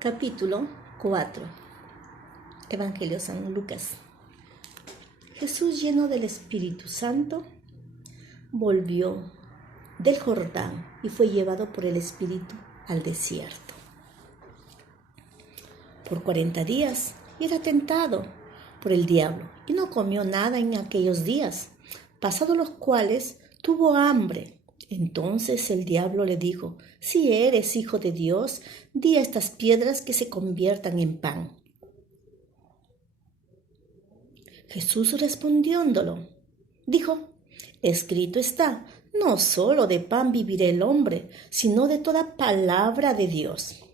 Capítulo 4. Evangelio de San Lucas. Jesús, lleno del Espíritu Santo, volvió del Jordán y fue llevado por el Espíritu al desierto. Por 40 días era tentado por el diablo y no comió nada en aquellos días, pasados los cuales tuvo hambre. Entonces el diablo le dijo: si eres hijo de Dios, di a estas piedras que se conviertan en pan. Jesús respondiéndolo, dijo: escrito está, no solo de pan vivirá el hombre, sino de toda palabra de Dios.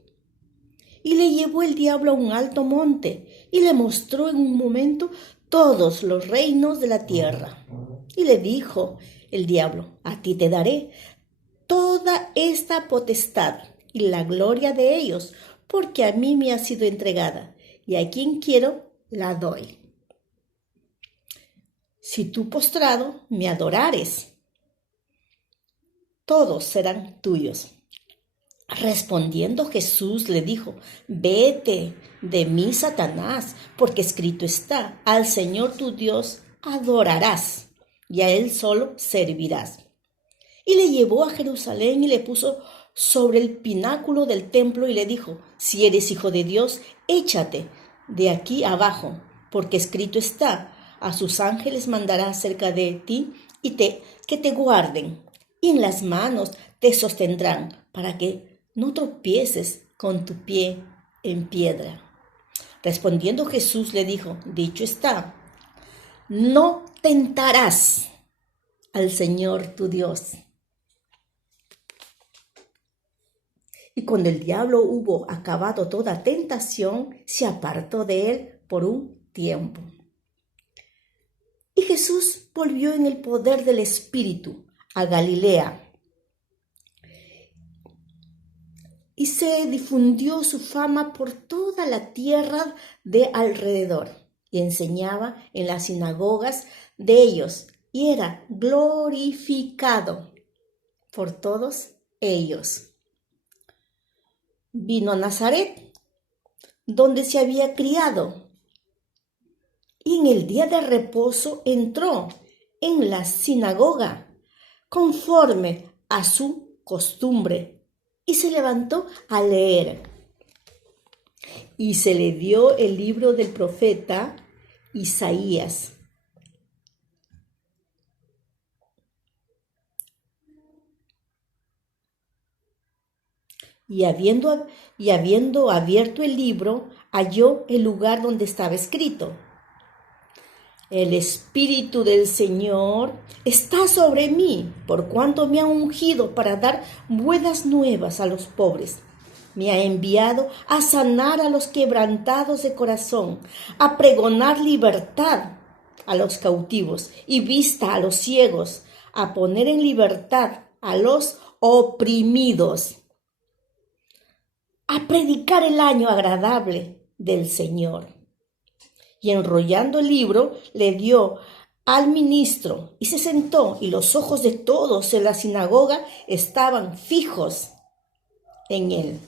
Y le llevó el diablo a un alto monte y le mostró en un momento todos los reinos de la tierra. Y le dijo el diablo: a ti te daré toda esta potestad y la gloria de ellos, porque a mí me ha sido entregada, y a quien quiero la doy. Si tú postrado me adorares, todos serán tuyos. Respondiendo Jesús le dijo: vete de mí, Satanás, porque escrito está, al Señor tu Dios adorarás, y a Él solo servirás. Y le llevó a Jerusalén y le puso sobre el pináculo del templo y le dijo: si eres hijo de Dios, échate de aquí abajo, porque escrito está, a sus ángeles mandará acerca de ti y que te guarden, y en las manos te sostendrán, para que no tropieces con tu pie en piedra. Respondiendo Jesús le dijo: dicho está, no tentarás al Señor tu Dios. Y cuando el diablo hubo acabado toda tentación, se apartó de él por un tiempo. Y Jesús volvió en el poder del Espíritu a Galilea. Y se difundió su fama por toda la tierra de alrededor. Y enseñaba en las sinagogas de ellos, y era glorificado por todos ellos. Vino a Nazaret, donde se había criado, y en el día de reposo entró en la sinagoga, conforme a su costumbre, y se levantó a leer. Y se le dio el libro del profeta Isaías. Y habiendo abierto el libro, halló el lugar donde estaba escrito: el Espíritu del Señor está sobre mí, por cuanto me ha ungido para dar buenas nuevas a los pobres. Me ha enviado a sanar a los quebrantados de corazón, a pregonar libertad a los cautivos y vista a los ciegos, a poner en libertad a los oprimidos, a predicar el año agradable del Señor. Y enrollando el libro, le dio al ministro y se sentó, y los ojos de todos en la sinagoga estaban fijos en él.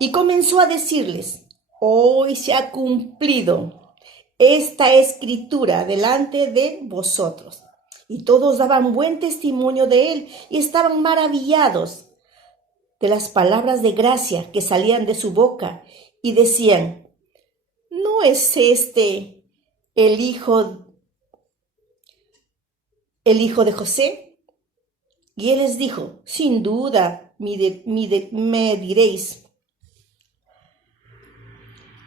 Y comenzó a decirles: hoy se ha cumplido esta escritura delante de vosotros. Y todos daban buen testimonio de él y estaban maravillados de las palabras de gracia que salían de su boca, y decían: ¿no es este el hijo de José? Y él les dijo: sin duda me diréis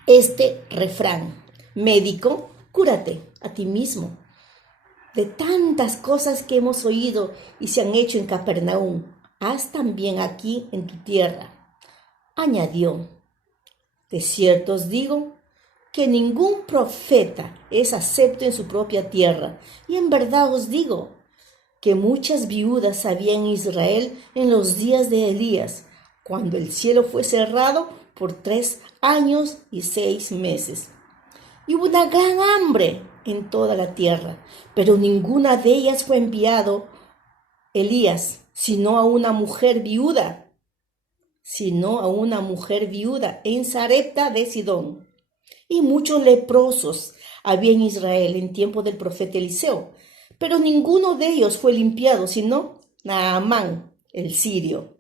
este refrán: médico, cúrate a ti mismo. De tantas cosas que hemos oído y se han hecho en Capernaum, haz también aquí en tu tierra. Añadió: de cierto os digo que ningún profeta es acepto en su propia tierra. Y en verdad os digo que muchas viudas había en Israel en los días de Elías, cuando el cielo fue cerrado por 3 años y 6 meses. Y hubo una gran hambre en toda la tierra, pero ninguna de ellas fue enviado Elías, sino a una mujer viuda sino a una mujer viuda en Sarepta de Sidón. Y muchos leprosos había en Israel en tiempo del profeta Eliseo, pero ninguno de ellos fue limpiado, sino Naamán, el sirio.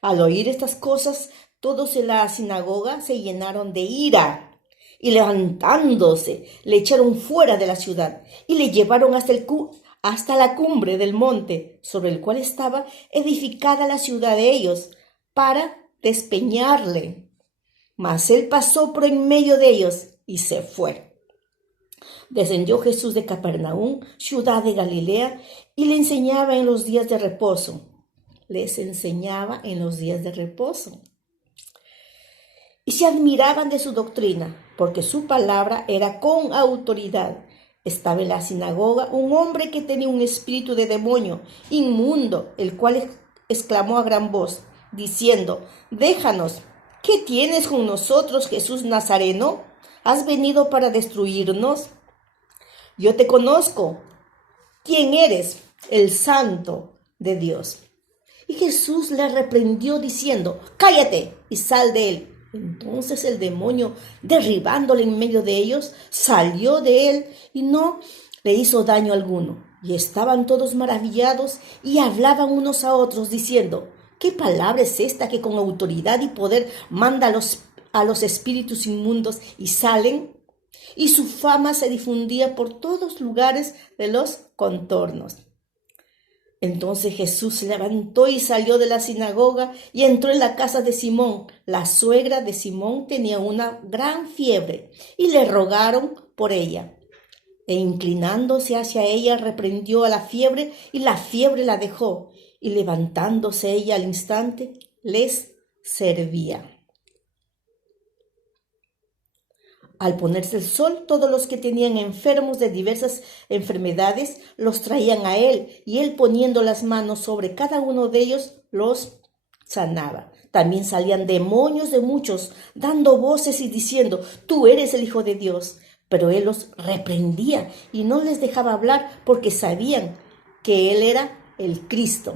Al oír estas cosas, todos en la sinagoga se llenaron de ira y levantándose, le echaron fuera de la ciudad y le llevaron hasta la cumbre del monte sobre el cual estaba edificada la ciudad de ellos, para despeñarle. Mas él pasó por en medio de ellos y se fue. Descendió Jesús de Capernaum, ciudad de Galilea, y le enseñaba en los días de reposo. Les enseñaba en los días de reposo. Y se admiraban de su doctrina, porque su palabra era con autoridad. Estaba en la sinagoga un hombre que tenía un espíritu de demonio inmundo, el cual exclamó a gran voz, diciendo: déjanos, ¿qué tienes con nosotros, Jesús Nazareno? ¿Has venido para destruirnos? Yo te conozco. ¿Quién eres? El Santo de Dios. Y Jesús le reprendió diciendo: cállate y sal de él. Entonces el demonio, derribándole en medio de ellos, salió de él y no le hizo daño alguno. Y estaban todos maravillados y hablaban unos a otros diciendo: ¿qué palabra es esta que con autoridad y poder manda a los espíritus inmundos y salen? Y su fama se difundía por todos lugares de los contornos. Entonces Jesús se levantó y salió de la sinagoga y entró en la casa de Simón. La suegra de Simón tenía una gran fiebre y le rogaron por ella. E inclinándose hacia ella, reprendió a la fiebre y la fiebre la dejó. Y levantándose ella al instante, les servía. Al ponerse el sol, todos los que tenían enfermos de diversas enfermedades los traían a él, y él, poniendo las manos sobre cada uno de ellos, los sanaba. También salían demonios de muchos, dando voces y diciendo: tú eres el Hijo de Dios. Pero él los reprendía y no les dejaba hablar, porque sabían que él era el Cristo.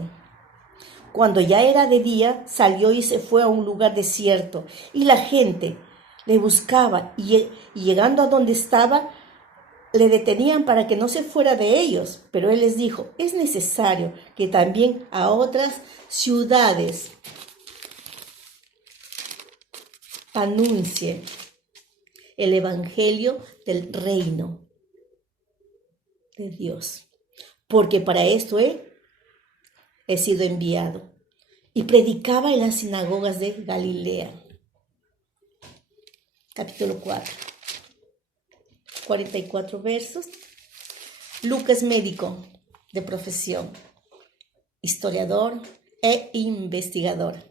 Cuando ya era de día, salió y se fue a un lugar desierto, y la gente le buscaba, y llegando a donde estaba, le detenían para que no se fuera de ellos. Pero él les dijo: es necesario que también a otras ciudades anuncie el evangelio del reino de Dios, porque para esto he sido enviado. Y predicaba en las sinagogas de Galilea. Capítulo 4, 44 versos. Lucas, médico de profesión, historiador e investigador,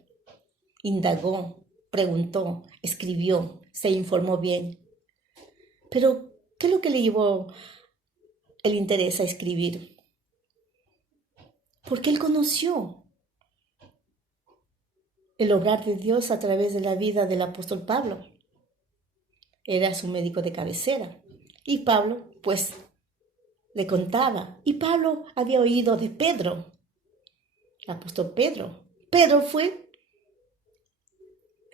indagó, preguntó, escribió, se informó bien. Pero, ¿qué es lo que le llevó el interés a escribir? Porque él conoció el obrar de Dios a través de la vida del apóstol Pablo. Era su médico de cabecera. Y Pablo, pues, le contaba. Y Pablo había oído de Pedro, el apóstol Pedro. Pedro fue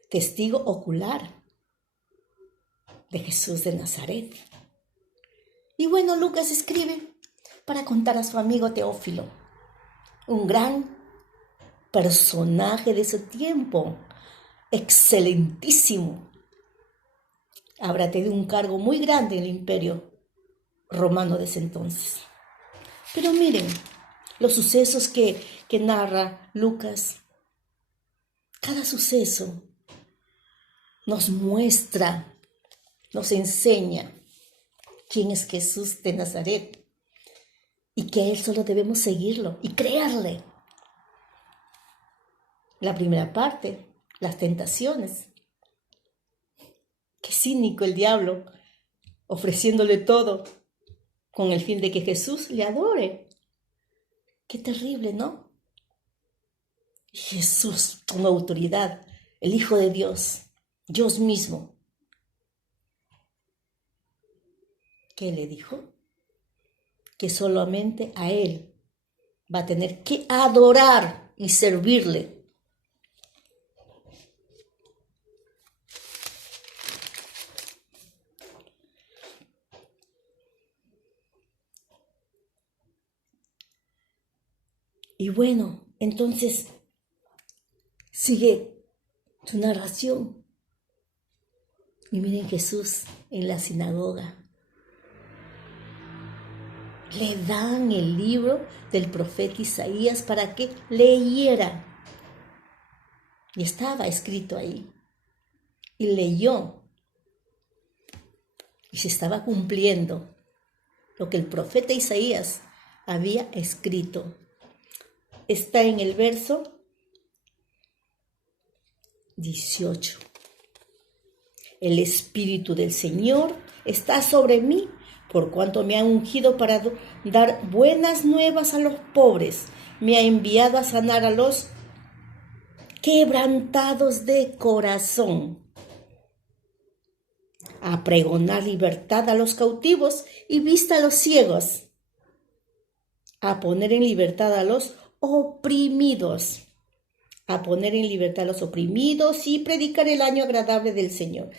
testigo ocular de Jesús de Nazaret. Y bueno, Lucas escribe para contar a su amigo Teófilo, un gran personaje de su tiempo, excelentísimo. Habrá tenido un cargo muy grande en el imperio romano de ese entonces. Pero miren los sucesos que narra Lucas. Cada suceso nos muestra, nos enseña quién es Jesús de Nazaret y que a él solo debemos seguirlo y creerle. La primera parte, las tentaciones. Qué cínico el diablo, ofreciéndole todo con el fin de que Jesús le adore. Qué terrible, ¿no? Y Jesús, con autoridad, el Hijo de Dios, Dios mismo. ¿Qué le dijo? Que solamente a él va a tener que adorar y servirle. Y bueno, entonces sigue su narración. Y miren Jesús en la sinagoga. Le dan el libro del profeta Isaías para que leyera. Y estaba escrito ahí. Y leyó. Y se estaba cumpliendo lo que el profeta Isaías había escrito. Está en el verso 18. El Espíritu del Señor está sobre mí, por cuanto me ha ungido para dar buenas nuevas a los pobres. Me ha enviado a sanar a los quebrantados de corazón, a pregonar libertad a los cautivos y vista a los ciegos, a poner en libertad a los oprimidos, y predicar el año agradable del Señor.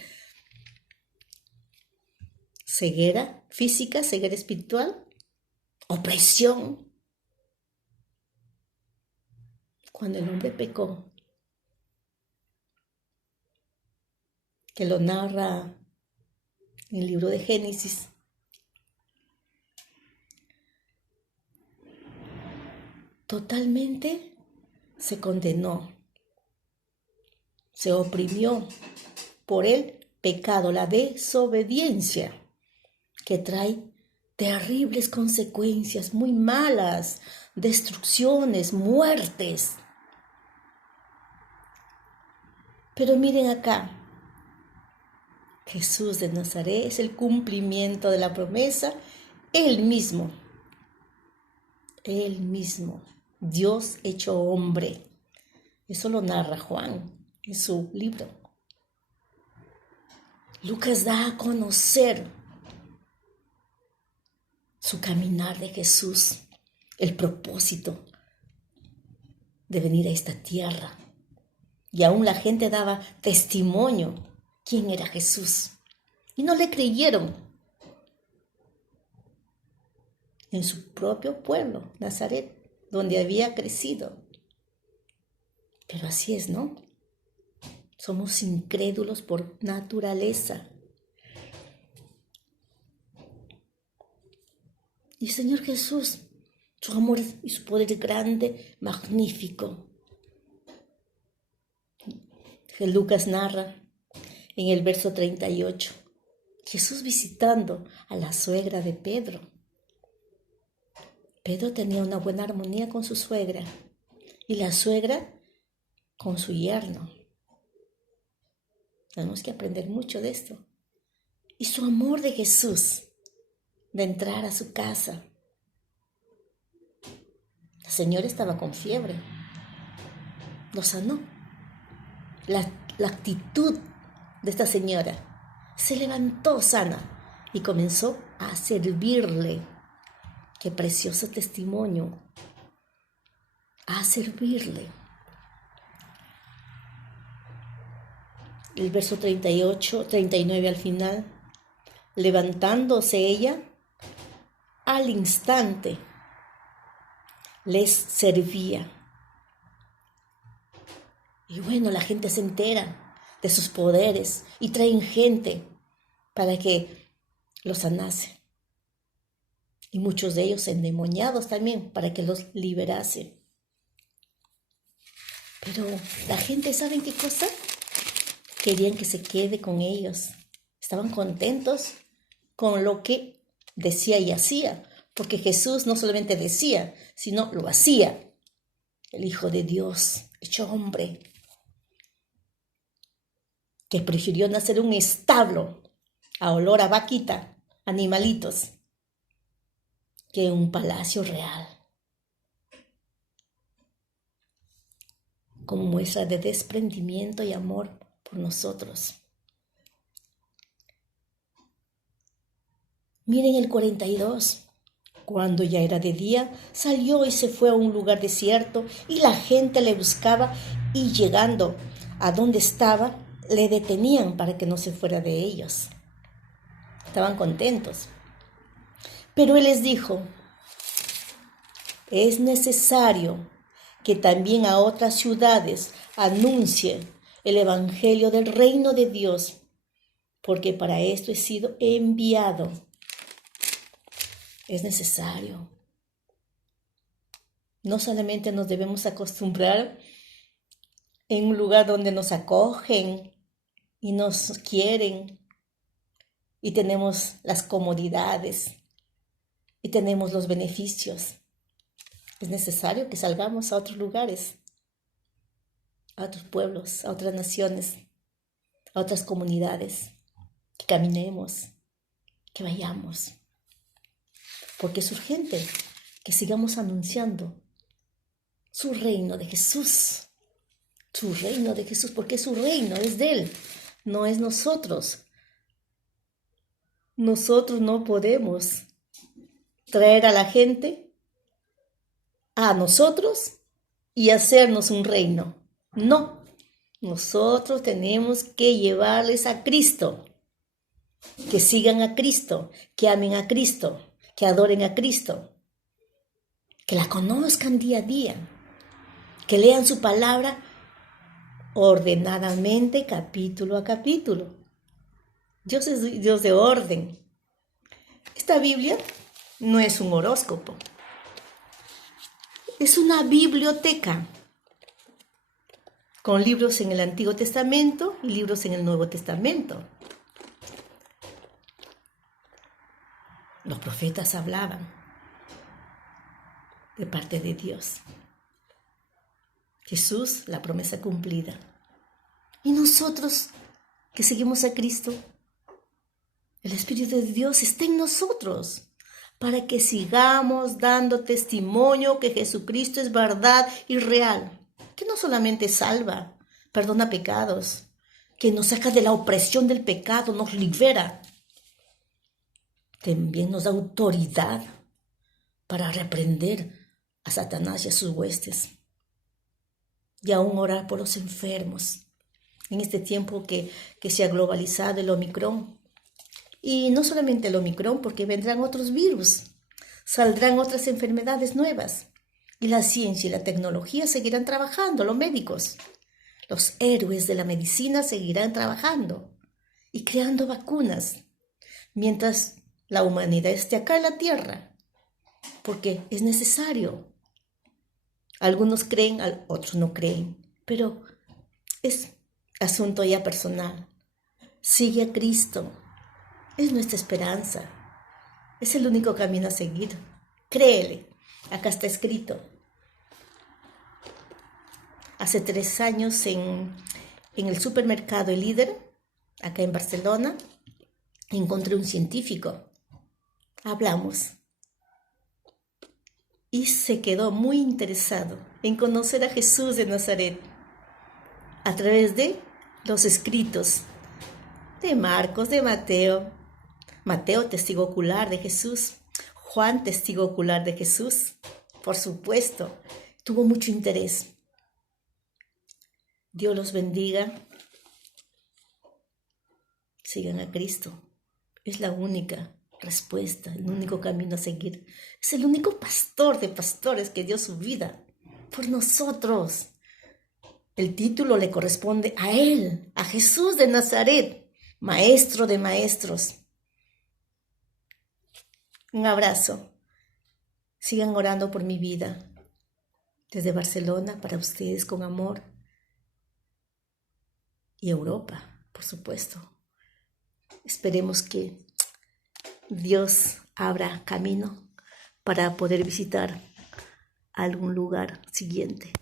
Ceguera física, ceguera espiritual, opresión. Cuando el hombre pecó, que lo narra en el libro de Génesis, totalmente se condenó, se oprimió por el pecado, la desobediencia, que trae terribles consecuencias muy malas, destrucciones, muertes. Pero miren acá, Jesús de Nazaret es el cumplimiento de la promesa, Él mismo, Dios hecho hombre. Eso lo narra Juan en su libro. Lucas da a conocer su caminar de Jesús, el propósito de venir a esta tierra. Y aún la gente daba testimonio quién era Jesús. Y no le creyeron. En su propio pueblo, Nazaret, donde había crecido. Pero así es, ¿no? Somos incrédulos por naturaleza. Y el Señor Jesús, su amor y su poder grande, magnífico. Que Lucas narra en el verso 38. Jesús visitando a la suegra de Pedro. Pedro tenía una buena armonía con su suegra y la suegra con su yerno. Tenemos que aprender mucho de esto. Y su amor de Jesús, de entrar a su casa. La señora estaba con fiebre. Lo sanó. La actitud de esta señora se levantó sana y comenzó a servirle. Qué precioso testimonio. A servirle. El verso 38, 39 al final. Levantándose ella, al instante les servía. Y bueno, la gente se entera de sus poderes y traen gente para que los sanase. Y muchos de ellos endemoniados también para que los liberase. Pero la gente, ¿saben qué cosa? Querían que se quede con ellos. Estaban contentos con lo que decía y hacía, porque Jesús no solamente decía, sino lo hacía. El Hijo de Dios, hecho hombre, que prefirió nacer en un establo a olor a vaquita, animalitos, que en un palacio real, como muestra de desprendimiento y amor por nosotros. Miren el 42. Cuando ya era de día, salió y se fue a un lugar desierto y la gente le buscaba y llegando a donde estaba, le detenían para que no se fuera de ellos. Estaban contentos. Pero él les dijo, Es necesario que también a otras ciudades anuncie el evangelio del reino de Dios, porque para esto he sido enviado. Es necesario. No solamente nos debemos acostumbrar en un lugar donde nos acogen y nos quieren y tenemos las comodidades y tenemos los beneficios. Es necesario que salgamos a otros lugares, a otros pueblos, a otras naciones, a otras comunidades, que caminemos, que vayamos, porque es urgente que sigamos anunciando su reino de Jesús, porque es su reino, es de Él, no es nosotros. Nosotros no podemos traer a la gente a nosotros y hacernos un reino. No, nosotros tenemos que llevarles a Cristo, que sigan a Cristo, que amen a Cristo, que adoren a Cristo, que la conozcan día a día, que lean su palabra ordenadamente, capítulo a capítulo. Dios es Dios de orden. Esta Biblia no es un horóscopo, es una biblioteca con libros en el Antiguo Testamento y libros en el Nuevo Testamento. Los profetas hablaban de parte de Dios. Jesús, la promesa cumplida. Y nosotros que seguimos a Cristo, el Espíritu de Dios está en nosotros para que sigamos dando testimonio que Jesucristo es verdad y real, que no solamente salva, perdona pecados, que nos saca de la opresión del pecado, nos libera. También nos da autoridad para reprender a Satanás y a sus huestes. Y aún orar por los enfermos. En este tiempo que se ha globalizado el Omicron. Y no solamente el Omicron, porque vendrán otros virus. Saldrán otras enfermedades nuevas. Y la ciencia y la tecnología seguirán trabajando, los médicos. Los héroes de la medicina seguirán trabajando y creando vacunas. Mientras la humanidad esté acá en la tierra. Porque es necesario. Algunos creen, otros no creen, pero es asunto ya personal. Sigue a Cristo, es nuestra esperanza, es el único camino a seguir. Créele, acá está escrito. Hace 3 años en el supermercado El Líder, acá en Barcelona, encontré un científico. Hablamos. Y se quedó muy interesado en conocer a Jesús de Nazaret a través de los escritos de Marcos, de Mateo. Mateo, testigo ocular de Jesús. Juan, testigo ocular de Jesús. Por supuesto, tuvo mucho interés. Dios los bendiga. Sigan a Cristo. Es la única respuesta, el único camino a seguir. Es el único pastor de pastores que dio su vida por nosotros. El título le corresponde a Él, a Jesús de Nazaret, Maestro de maestros. Un abrazo. Sigan orando por mi vida. Desde Barcelona, para ustedes con amor. Y Europa, por supuesto. Esperemos que Dios abra camino para poder visitar algún lugar siguiente.